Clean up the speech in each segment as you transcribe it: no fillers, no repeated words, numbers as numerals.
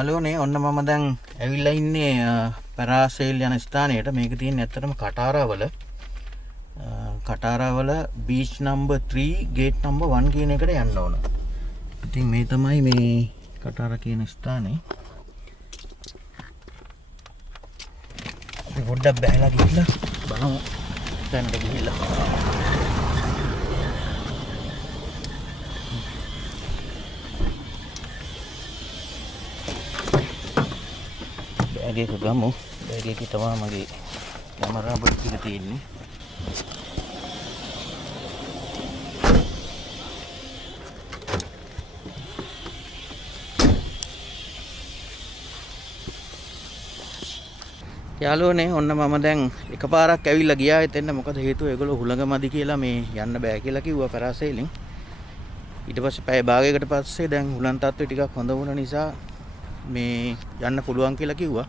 යාළුවනේ ඔන්න මම දැන් ඇවිල්ලා ඉන්නේ පැරාසෙල් යන ස්ථානයට. මේක තියෙන්නේ ඇත්තටම කටාරාවල බීච් නම්බර් 3 ගේට් නම්බර් 1 කියන එකට යන්න ඕන. ඉතින් මේ තමයි මේ කටාරා කියන ස්ථානේ. අපි පොඩ්ඩක් බැලලා ගිහලා බලමු දැනට ගිහලා. Bagi kamu, bagi kita mah magi kamera bertiga ini. යාළුවනේ ඔන්න මම දැන් එකපාරක් ඇවිල්ලා ගියා එතෙන්න. මොකද හේතුව ඒගොල්ලෝ හුළඟමදි කියලා මේ යන්න බෑ කියලා කිව්වා පැරාසෙලින්. ඊට පස්සේ පැය භාගයකට පස්සේ දැන් හුළං තත්ත්වය ටිකක් හොඳ වුණ නිසා මේ යන්න පුළුවන් කියලා කිව්වා.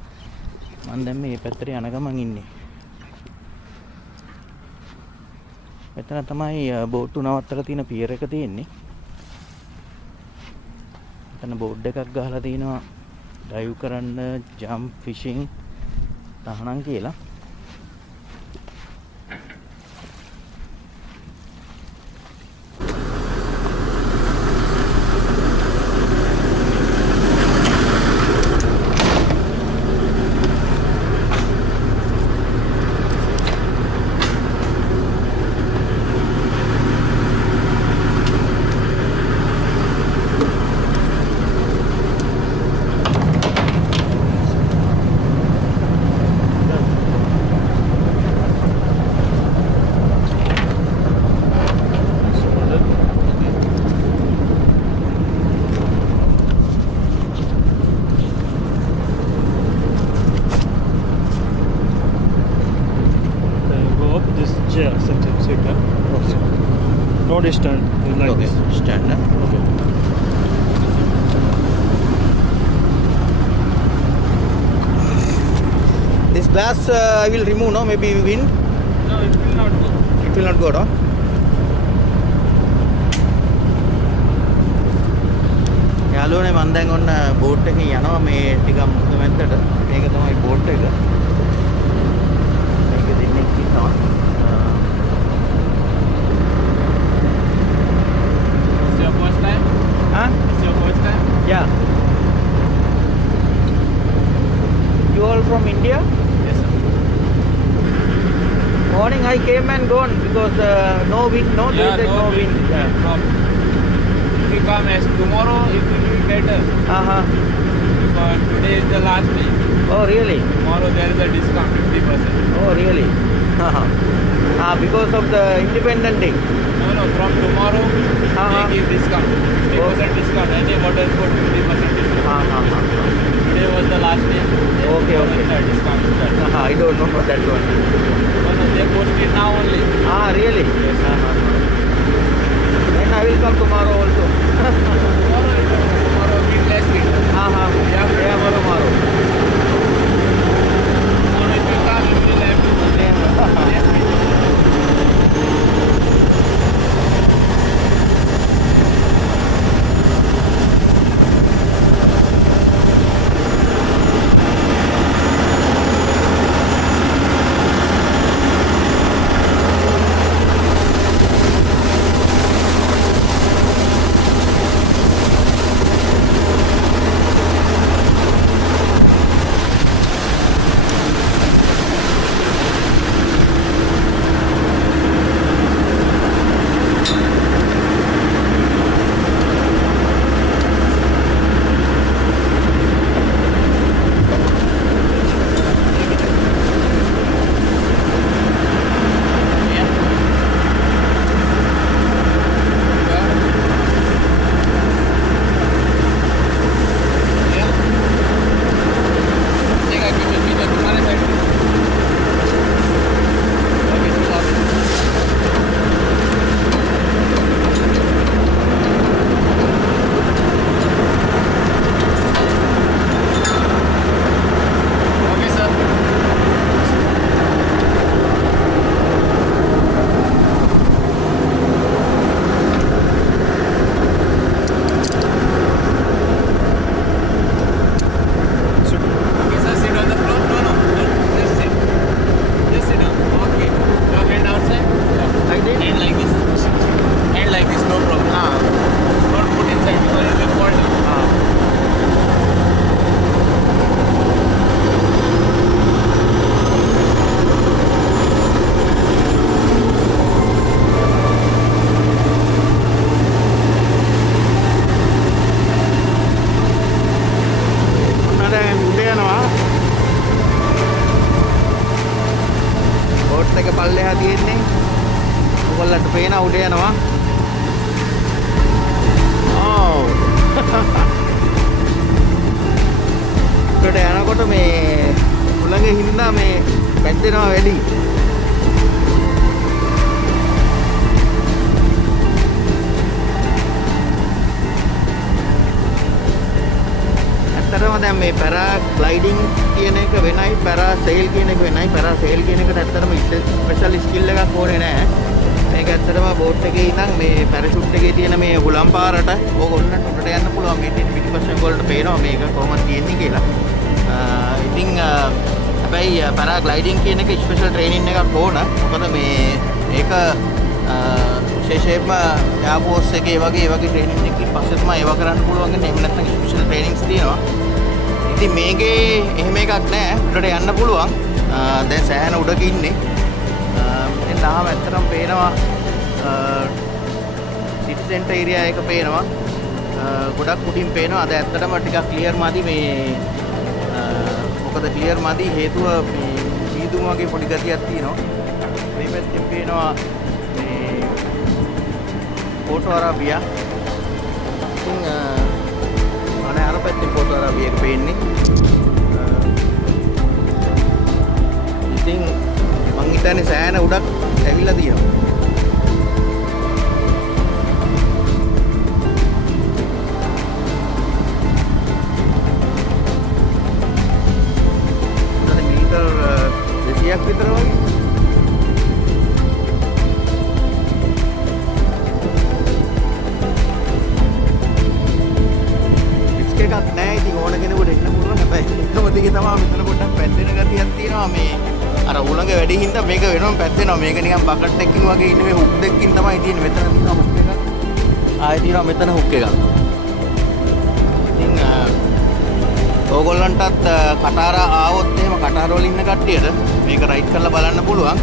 මම දැන් මේ පැත්තට යන ගමන් ඉන්නේ. මෙතන තමයි බෝට් නවත්තලා තියෙන පියර් එක තියෙන්නේ. මෙතන බෝඩ් එකක් ගහලා තිනවා ඩයිව් කරන්න, ජම්ප්, ෆිෂින් තහනම් කියලා. chair, sit down. Okay. No stand, like Okay, this. stand up. Okay. This glass I will remove, no? Maybe wind. No, it will not go. It will not go, no? යාළුවනේ මම දැන් ඔන්න බෝට් එකකින් යනවා මේ ටිකක් මුහුද මැද්දට. මේක තමයි බෝට් එක. මේක දෙන්නෙක් ඉන්නවා. It's your first time? Huh? It's your first time? Yeah. You all from India? Yes, sir. Morning I came and gone because no wind, no? Yeah, There is no wind. Yeah. problem. If you come as tomorrow, it will be better. Uh-huh. Because today is the last day. Oh, really? Tomorrow there is a discount, 50%. Oh, really? Uh-huh. Because of the Independent Day. No, from tomorrow, Uh-huh. they give discount. 50% discount. Any water sport, 50% discount. Uh-huh. Today was the last day. Okay, okay. The discount started. I don't know for that one. No, they posted now only. Really? Yes, sir. Then I will come tomorrow also. Tomorrow bit less wind. Yeah, tomorrow. Tomorrow if you come, you will have to less wind. වෙලා තියෙන්නේ. ඔයගොල්ලන්ට පේන උඩ යනවා. උඩට යනකොට මේ උලඟ හින්දා මේ පැද්දෙනවා වැඩි. ඇත්තටම දැන් මේ පැරාග්ලයිඩින් කියන එක වෙනයි පැරාසේල් කියන එක වෙනයි. පැරාසේල් කියන එකට ඇත්තටම ස්පෙෂල් ස්කිල් එකක් ඕනේ නැහැ. මේක ඇත්තටම බෝට් එකේ ඉඳන් මේ පැරෂූට් එකේ තියෙන මේ හුලම් පාරට ඕගොල්ලන්ට උඩට යන්න පුළුවන්. මේ පිටිපස්සෙන් ඔයගොල්ලන්ට පේනවා මේක කොහොමද තියෙන්නේ කියලා. ඉතින් හැබැයි පැරාග්ලයිඩින් කියන එක ස්පෙෂල් ට්‍රේනින් එකක් ඕන. මොකද මේ ඒක විශේෂයෙන්ම එයාර්ෆෝස් එකේ වගේ ට්‍රේනින් එකකින් පස්සේ තමයි ඒව කරන්න පුළුවන්. එහෙම නැත්නම් ස්පෙෂල් ට්‍රේනින්ග්ස් තියෙනවා. ඉතින් මේකේ එහෙම එකක් නැහැ. උඩට යන්න පුළුවන්. දැන් සෑහෙන උඩක ඉන්නේ. ඉතින් තාම ඇත්තටම පේනවා සිටි සෙන්ටර් ඒරියා එක පේනවා. ගොඩක් උඩින් පේනවා. අද ඇත්තටම ටිකක් ක්ලියර් මදි මේ මොකද ක්ලියර් මදි හේතුව මේ සීදුම් වගේ පොඩි ගතියක් තියෙනවා. මේ පැත්තෙන් පේනවා මේ ෆෝටෝ අරාබියා. ඉතින් අනේ අර පැත්තෙන් ෆෝටෝ අරාබියා එක පේන්නේ. ඉතින් මං හිතන්නේ සෑහෙන උඩක් ඇවිල්ලා තියෙනවා. මීටර් 200ක් විතර වගේ. රිස්ක් එකක් නැහැ. ඉතින් ඕන කෙනෙකුට එන්න පුළුවන්. හැබැයි එකම දේ තමයි මෙතන පොඩ්ඩක් පැද්දෙන ගතියක් තියෙනවා. මේ අර උලඟ වැඩි හින්දා මේක වෙනම පැද්දෙනවා. මේක නිකන් බකට් එකකින් වගේ ඉන්නේ. මේ හුක් දෙකකින් තමයි තියෙන්නේ. මෙතන තියෙනවා හුක් එකක්. ආයෙ තියෙනවා මෙතන හුක් එකක්. ඉතින් ඕගොල්ලන්ටත් කටාර ආවොත් එහෙම කටාර වල ඉන්න කට්ටියට මේක රයිඩ් කරලා බලන්න පුළුවන්.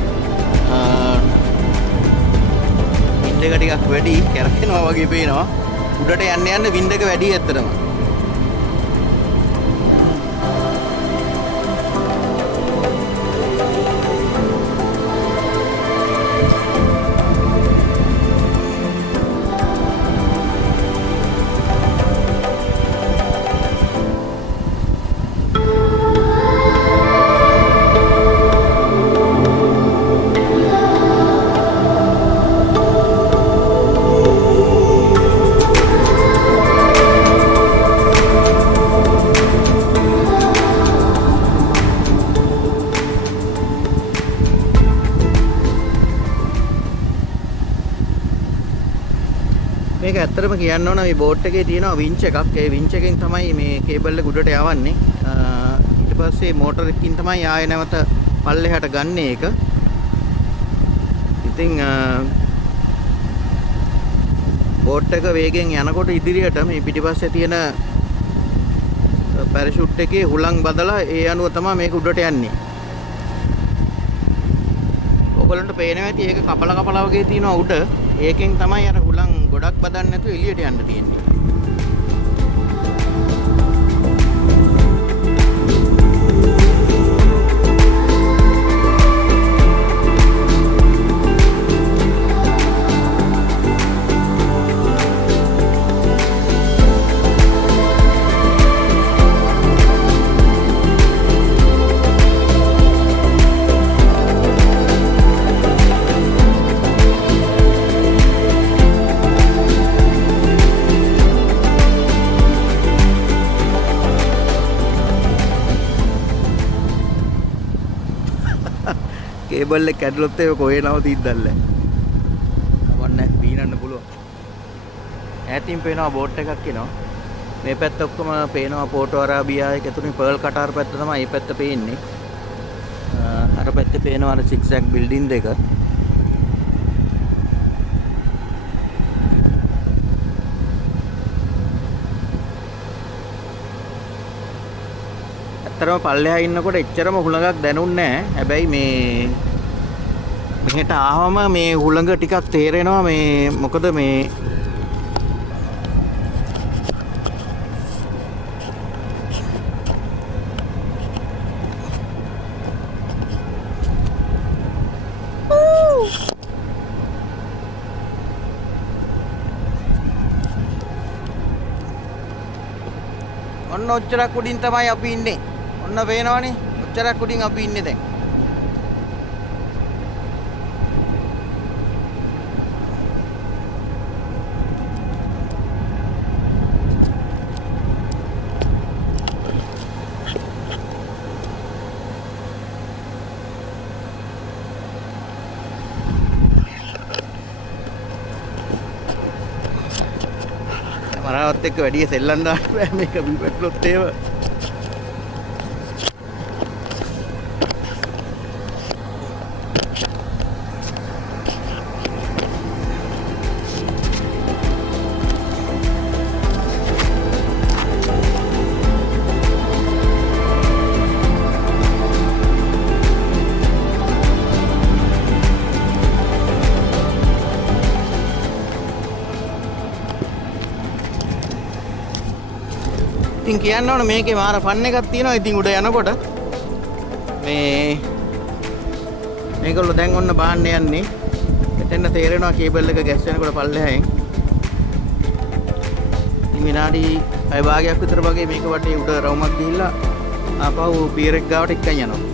වින්ඩ් එක ටිකක් වැඩි කැරකෙනවා වගේ පේනවා. උඩට යන්න වින්ඩ් එක වැඩි ඇත්තටම. මේක ඇත්තටම කියන්න ඕන මේ බෝට් එකේ තියෙනවා වින්ච් එකක්. ඒ වින්ච් එකෙන් තමයි මේ කේබල් එක උඩට යවන්නේ. ඊට පස්සේ මෝටර් එකකින් තමයි ආයෙ නැවත පල්ලෙහාට ගන්න එක. ඉතින් බෝට් එක වේගෙන් යනකොට ඉදිරියට මේ පිටිපස්සේ තියෙන පැරෂූට් එකේ හුලං බදලා ඒ අනුව තමයි මේක උඩට යන්නේ. ඔයගොල්ලන්ට පේනවා ඇති ඒක කපලා වගේ තියෙනවා උඩ. ඒකෙන් තමයි අර හුලං ගොඩක් බදන්න නැතුව එළියට යන්න තියෙන්නේ. කේබල් එක කැඩලොත් ඒක කොහේ නවතිද්දල්ල. අවන්නේ පීනන්න පුළුවන්. ඈතින් පේනවා බෝට් එකක් එනවා. මේ පැත්ත ඔක්කොම පේනවා පෝටෝ අරාබියා එක තුනේ පර්ල් කටාර පැත්ත තමයි මේ පැත්ත පේන්නේ. අර පැත්තේ පේනවා අර සිග්සැග් බිල්ඩින් දෙක. ඇත්තටම පල්ලෙහා ඉන්නකොට එච්චරම හුළඟක් දැනුන්නේ නැහැ. හැබැයි මේ මෙහෙට ආවම මේ හුළඟ ටිකක් තේරෙනවා. මේ මොකද මේ ඔන්න ඔච්චරක් උඩින් තමයි අපි ඉන්නේ. ඔන්න පේනවනේ. ඔච්චරක් උඩින් අපි ඉන්නේ දැන්. මරාවත් එක්ක වැඩි සෙල්ලම් දාන්න බෑ මේක බිපැටලොත් ඒව. ඉතින් කියන්න ඕන මේකේ මාර ෆන් එකක් තියෙනවා. ඉතින් උඩ යනකොට මේ මේගොල්ලෝ දැන් ඔන්න බාන්න යන්නේ. එතෙන් තේරෙනවා කේබල් එක ගැස් වෙනකොට පල්ලෙහායෙන්. ඉතින් විනාඩි 6 භාගයක් විතර වගේ මේක වටේ උඩ රවුමක් ගිහිල්ලා ආපහු පියර් එක ගාවට එක්කන් යනවා.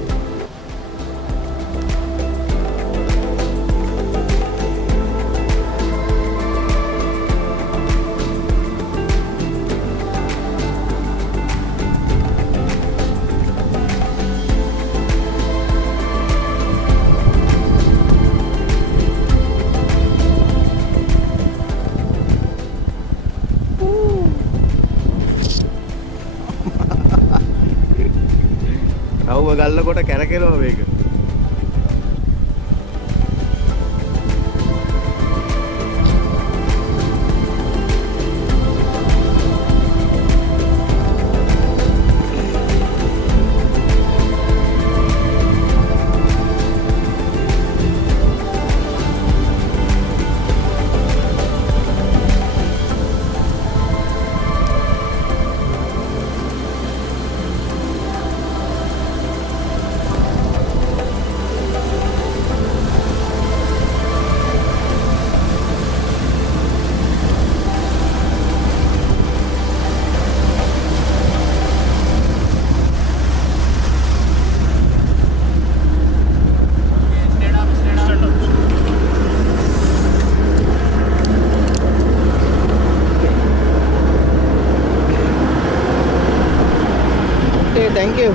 රවුව ගල්ලකොට කැරකෙනවා මේක. Thank you.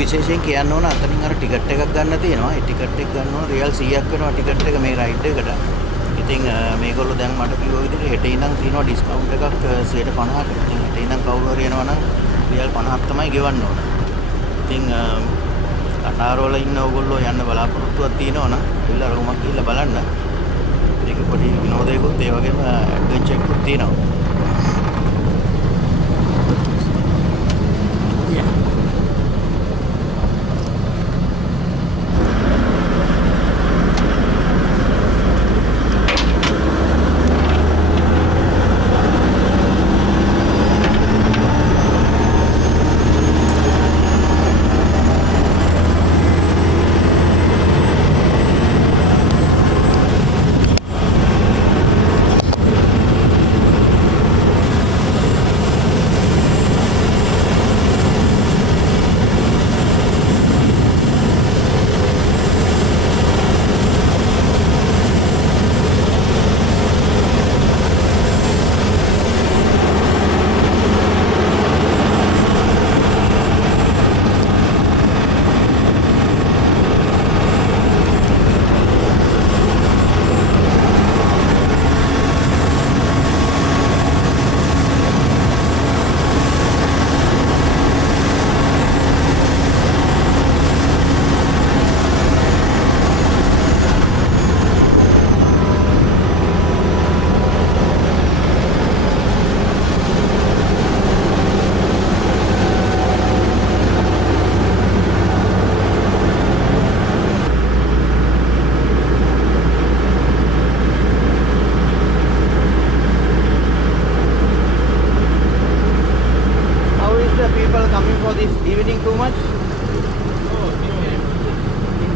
විශේෂයෙන් කියන්න ඕන අතනින් අර ටිකට් එකක් ගන්න තියෙනවා. ඒ ටිකට් එක ගන්න ඕන රියල් 100ක් වෙනවා ටිකට් එක මේ රයිඩ් එකට. ඉතින් මේගොල්ලෝ දැන් මට කිව්ව විදිහට හෙට ඉඳන් තියෙනවා ඩිස්කවුන්ට් එකක් 50%කට. ඉතින් හෙට ඉඳන් කවුරු හරි යනවා නම් රියල් 50ක් තමයි ගෙවන්න ඕන. ඉතින් කටාරවල ඉන්න ඕගොල්ලෝ යන්න බලාපොරොත්තුවක් තියෙනවා නම් ඉල්ල රූමක් ගිහිල්ලා බලන්න. ඒක පොඩි විනෝදයකුත් ඒ වගේම ඇඩ්වෙන්චර් එකකුත් තියෙනවා.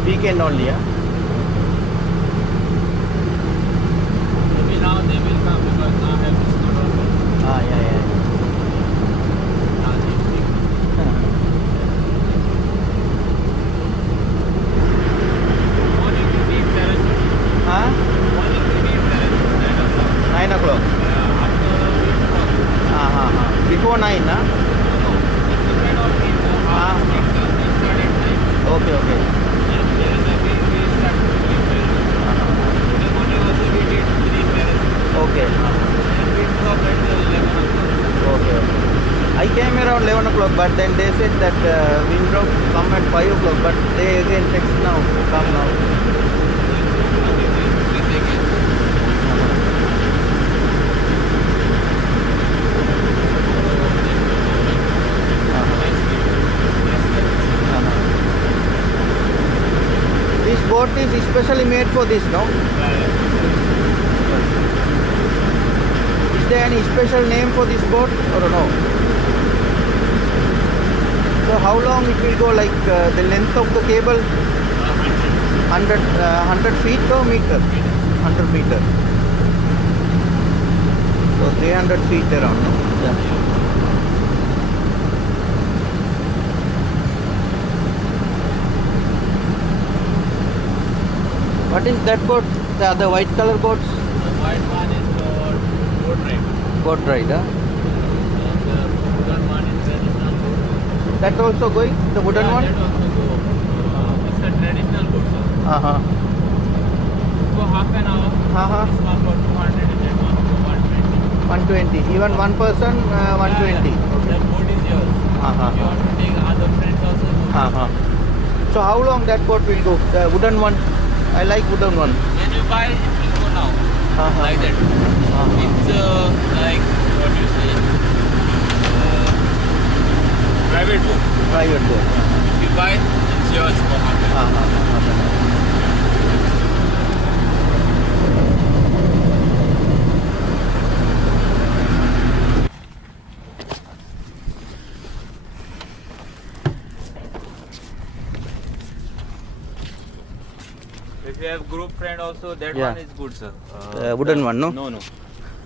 Weekend only, yeah? Maybe now they will come because now have discount also. Ah, yeah, yeah. Now they will come. Morning we need parachute. Huh? Morning we need parachute. 9 o'clock. Yeah, after 8 o'clock. Before 9, huh? No, it depends on the Ah. they start at 9. Okay, okay. And then again we start to do parachute. Today morning also we did 3 parachute. Okay. And we drop at 11 o'clock. Okay, okay. I came around 11 o'clock, but then they said that Windrock come at 5 o'clock, but they again text now, come now. This boat is especially made for this, no? Is there any special name for this boat or no? So how long it will go, like the length of the cable? 100 feet or meter? 100 meter. So 300 feet around, no? Yeah. What is that boat? The other white color boats? The white one is for boat ride. Boat ride, huh? And the wooden one is traditional boat. That also going? The wooden Yeah, one? that also go. It's a traditional boat, sir. Uh-huh. Go half an hour. Uh-huh. This one for 200 and that one for 120. 120. Even one person, 120. Yeah, that boat is yours. Uh-huh. If you want to take other friends also, go. Uh-huh. So how long that boat will go? The wooden one? I like wooden one. When you buy, it will go now. Uh-huh. Like that. Uh-huh. It's like, what do you say, private boat. Private boat. If you buy, it's yours for half an hour. Uh-huh. If you have group friend also, that Yeah. one is good, sir. Wooden one, no? No, no.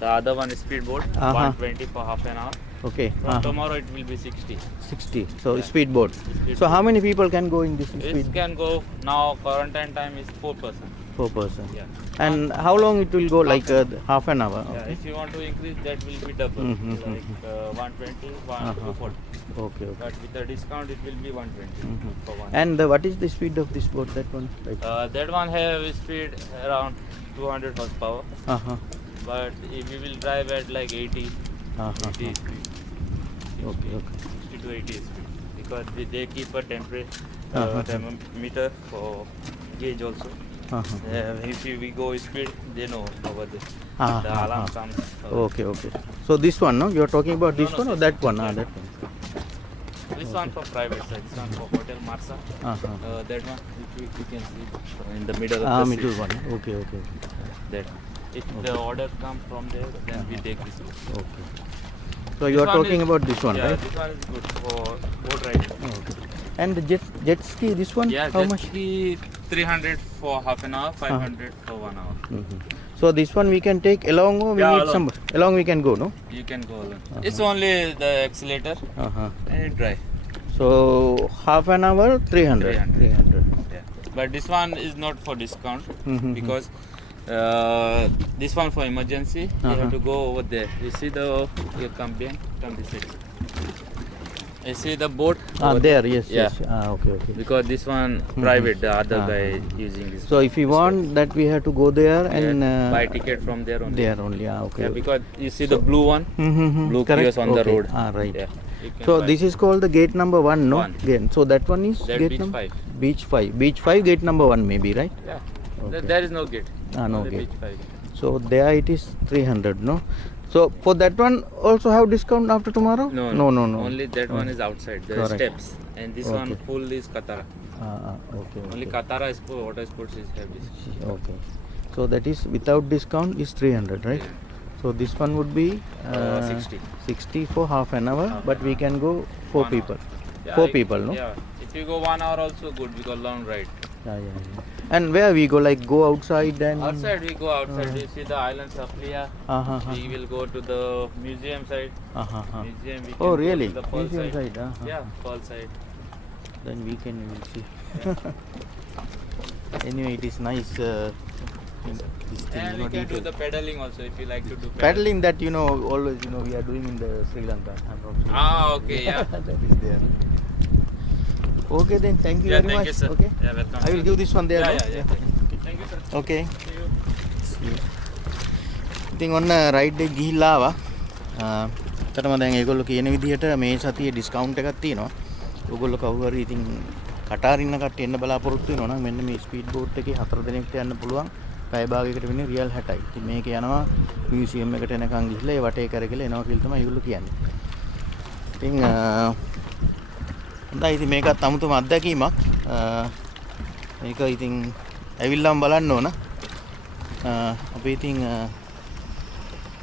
The other one is speedboat, Uh-huh. 120 for half an hour. Okay. From Uh-huh. tomorrow it will be 60. 60. So Yeah. speedboat. Speedboat. So how many people can go in this This speed? can go now. Quarantine time is 4%. 4 person. Yeah. And how long it will go? Like half an hour. Yeah, Okay. if you want to increase, that will be double. Mhm, Like 120, Uh-huh. 240. Okay. Okay. But with the discount, it will be 120 Mhm. for one. And what is the speed of this boat? That one? Like. That one have speed around 200 horsepower. Uh-huh. But if you will drive at like 80, Uh-huh. 80 speed. 60, Okay. Okay. 60 to 80 speed. Because they keep a Uh-huh. thermometer for gauge also. Uh-huh. If we go speed, they know over this. Ah, The ah, alarm ah. comes. Okay. Okay. So this one, no? You are talking about No, this no, one or this that one? one. Ah, that one. This one for private side. This one for Hotel Marsa. Uh-huh. That one which we can see in the middle Ah, of the middle sea. one. Okay. Okay. That. If the orders come from there, then we take this one. Okay. So you are This one talking is- about this one, Yeah, right? this one is good for boat riding. Okay. And the jet ski, this one, Yeah, how jet much? ski 300 for half an hour, 500 for 1 hour. Mhm. So this one we can take along or we Yeah, need along. some along we can go, no? You can go alone. It's only the accelerator Uh-huh. and it dry. So half an hour, 300. 300. Yeah. But this one is not for discount Mhm. because this one for emergency. You Uh-huh. have to go over there. You see the you come this side. You see the boat? Ah, over there, yes, Yeah. yes. Ah, okay, okay. Because this one private, the other Ah. guy using this. So if we this want that, we have to go there and buy ticket from there only. there only. Ah, okay. Yeah, because you see the blue one, Mm-hmm. blue kiosk on the road. Ah, right. Yeah. you can So buy. this is called the gate number 1, no? One. Gate. So that one is That gate beach number 5. Beach 5. Beach 5, gate number 1 maybe, right? Yeah. Okay. There is no gate. Ah, no Only gate. beach 5. So there it is 300, no? So for that one also have discount after tomorrow? No, No. Only that one Oh. is outside. There Correct. are steps, and this one Okay. full is Katara. Okay. Only Okay. Katara is for water sports is have this. Okay. So that is without discount is 300, right? So this one would be 60. 60 for half an hour, Half but an we can go 4 1 people. Yeah, 4 if- people, no? Yeah. If you go 1 hour also good because long ride. yeah. And where we go, like go outside and Outside we go outside. You see the island Saplia. We will go to the museum side. Museum. We can Oh go really? to the Pearl Museum side. side, Yeah, Pearl side. Then we will see. Yeah. Anyway, it is nice. This thing, And we can do the pedaling also if you like to do paddling that always we are doing in the Sri Lanka. I'm from Sri Lanka. Ah, okay, yeah. That is there. Okay then, thank you Yeah, very thank much. you, sir. Okay. Yeah, welcome. I will sir. give this one there. Yeah, no? yeah, yeah. Thank you, sir. Okay. See you. ඉතින් ඔන්න රයිඩ් එක ගිහිල්ලා ආවා. අතරම දැන් ඒගොල්ලෝ කියන විදිහට මේ සතියේ ඩිස්කවුන්ට් එකක් තියෙනවා. ඕගොල්ලෝ කවුරු හරි ඉතින් කටාරින්න කට්ටිය එන්න බලාපොරොත්තු වෙනවා නම් මෙන්න මේ ස්පීඩ් බෝට් එකේ 4 දෙනෙක්ට යන්න පුළුවන්. පැය භාගයකට වෙන්නේ රියල් 60යි. ඉතින් මේක යනවා මියුසියම් එකට එනකන් ගිහිල්ලා ඒ වටේ කරගෙන එනවා කියලා තමයි ඒගොල්ලෝ කියන්නේ. ඉතින් හොඳයි ඉතින් මේකත් අමුතුම අත්දැකීමක්. මේක ඉතින් ඇවිල්ලාම බලන්න ඕන. අපි ඉතින්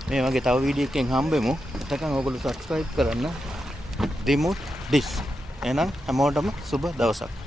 මේ වගේ තව වීඩියෝ එකකින් හම්බෙමු. එතකන් ඔයගොල්ලෝ subscribe කරන්න. දෙමු ඩිස්. එහෙනම් හැමෝටම සුබ දවසක්.